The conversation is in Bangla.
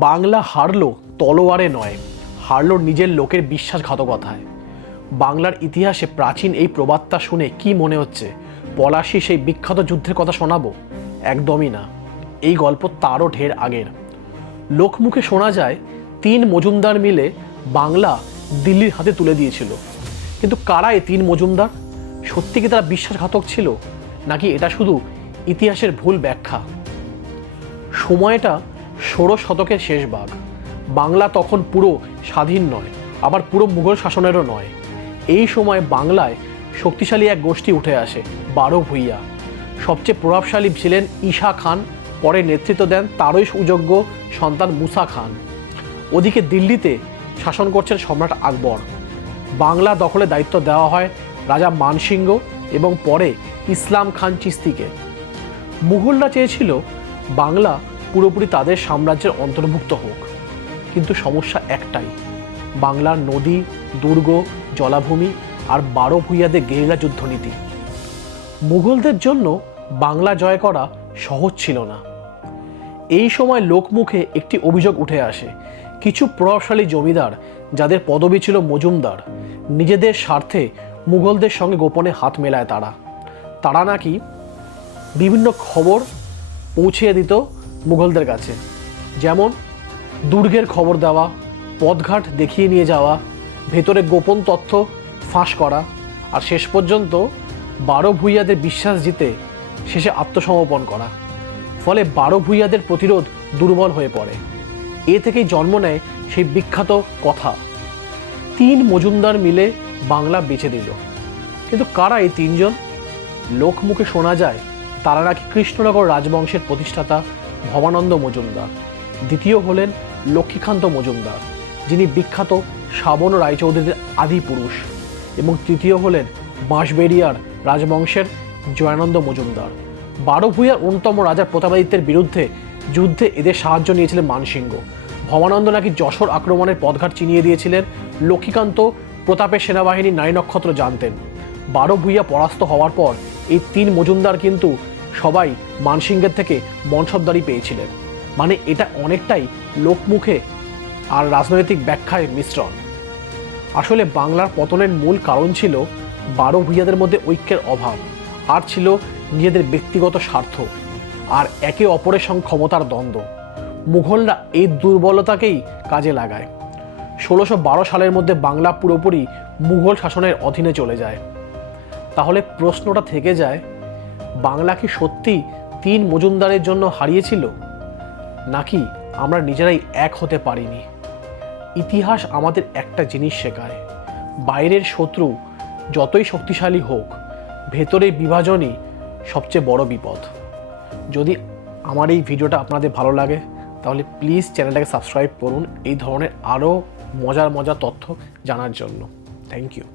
বাংলা হারলো তলোয়ারে নয়, হারলো নিজের লোকের বিশ্বাসঘাতকতায়। বাংলার ইতিহাসে প্রাচীন এই প্রবাদটা শুনে কি মনে হচ্ছে পলাশী সেই বিখ্যাত যুদ্ধের কথা শোনাবো? একদমই না। এই গল্প তারও ঢের আগের। লোকমুখে শোনা যায় 3 মজুমদার মিলে বাংলা দিল্লির হাতে তুলে দিয়েছিল। কিন্তু কারা এই 3 মজুমদার? সত্যি কি তারা বিশ্বাসঘাতক ছিল, নাকি এটা শুধু ইতিহাসের ভুল ব্যাখ্যা? সময়টা 16 শতকের শেষ ভাগ। বাংলা তখন পুরো স্বাধীন নয়, আবার পুরো মুঘল শাসনেরও নয়। এই সময় বাংলায় শক্তিশালী এক গোষ্ঠী উঠে আসে, 12 ভূঁইয়া। সবচেয়ে প্রভাবশালী ছিলেন ঈশা খান, পরে নেতৃত্ব দেন তারই সুযোগ্য সন্তান মুসা খান। ওদিকে দিল্লিতে শাসন করছেন সম্রাট আকবর। বাংলা দখলে দায়িত্ব দেওয়া হয় রাজা মানসিংহ এবং পরে ইসলাম খান চিস্তিকে। মুঘলরা চেয়েছিল বাংলা পুরোপুরি তাদের সাম্রাজ্যের অন্তর্ভুক্ত হোক, কিন্তু সমস্যা একটাই, বাংলার নদী, দুর্গ, জলাভূমি আর 12 ভূঁইয়াদের গেরিলা যুদ্ধনীতি। মুঘলদের জন্য বাংলা জয় করা সহজ ছিল না। এই সময় লোকমুখে একটি অভিযোগ উঠে আসে, কিছু প্রভাবশালী জমিদার, যাদের পদবি ছিল মজুমদার, নিজেদের স্বার্থে মুঘলদের সঙ্গে গোপনে হাত মেলায়। তারা নাকি বিভিন্ন খবর পৌঁছিয়ে দিত মুঘলদের কাছে, যেমন দুর্গের খবর দেওয়া, পথঘাট দেখিয়ে নিয়ে যাওয়া, ভেতরে গোপন তথ্য ফাঁস করা, আর শেষ পর্যন্ত 12 ভূঁইয়াদের বিশ্বাস জিতে শেষে আত্মসমর্পণ করা। ফলে 12 ভূঁইয়াদের প্রতিরোধ দুর্বল হয়ে পড়ে। এ থেকেই জন্ম নেয় সেই বিখ্যাত কথা, 3 মজুমদার মিলে বাংলা বেঁচে দিল। কিন্তু কারা এই 3 জন? লোকমুখে শোনা যায় তারা নাকি কৃষ্ণনগর রাজবংশের প্রতিষ্ঠাতা ভবানন্দ মজুমদার, দ্বিতীয় হলেন লক্ষ্মীকান্ত মজুমদার, যিনি বিখ্যাত শ্রাবণ রায়চৌধুরীর আদি পুরুষ, এবং তৃতীয় হলেন বাঁশবেড়িয়ার রাজবংশের জয়ানন্দ মজুমদার। 12 ভূঁইয়ার অন্যতম রাজা প্রতাপাদিত্যের বিরুদ্ধে যুদ্ধে এদের সাহায্য নিয়েছিলেন মানসিংহ। ভবানন্দ নাকি যশোর আক্রমণের পথঘাট চিনিয়ে দিয়েছিলেন। লক্ষ্মীকান্ত প্রতাপের সেনাবাহিনীর নারী নক্ষত্র জানতেন। 12 ভূঁইয়া পরাস্ত হওয়ার পর এই 3 মজুমদার কিন্তু সবাই মানসিংহের থেকে মনসবদারি পেয়েছিলেন। মানে এটা অনেকটাই লোকমুখে আর রাজনৈতিক ব্যাখ্যায় মিশ্রণ। আসলে বাংলার পতনের মূল কারণ ছিল 12 ভূঁইয়াদের মধ্যে ঐক্যের অভাব, আর ছিল নিজেদের ব্যক্তিগত স্বার্থ আর একে অপরের সঙ্গে ক্ষমতার দ্বন্দ্ব। মুঘলরা এই দুর্বলতাকেই কাজে লাগায়। 1612 সালের মধ্যে বাংলা পুরোপুরি মুঘল শাসনের অধীনে চলে যায়। তাহলে প্রশ্নটা থেকে যায়, বাংলা কি সত্যি 3 মজুমদারের জন্য হারিয়েছিল, নাকি আমরা নিজেরাই এক হতে পারিনি? ইতিহাস আমাদের একটা জিনিস শেখায়, বাইরের শত্রু যতই শক্তিশালী হোক, ভেতরের বিভাজনই সবচেয়ে বড় বিপদ। যদি আমার এই ভিডিওটা আপনাদের ভালো লাগে তাহলে প্লিজ চ্যানেলটাকে সাবস্ক্রাইব করুন এই ধরনের আরও মজার তথ্য জানার জন্য। Thank you.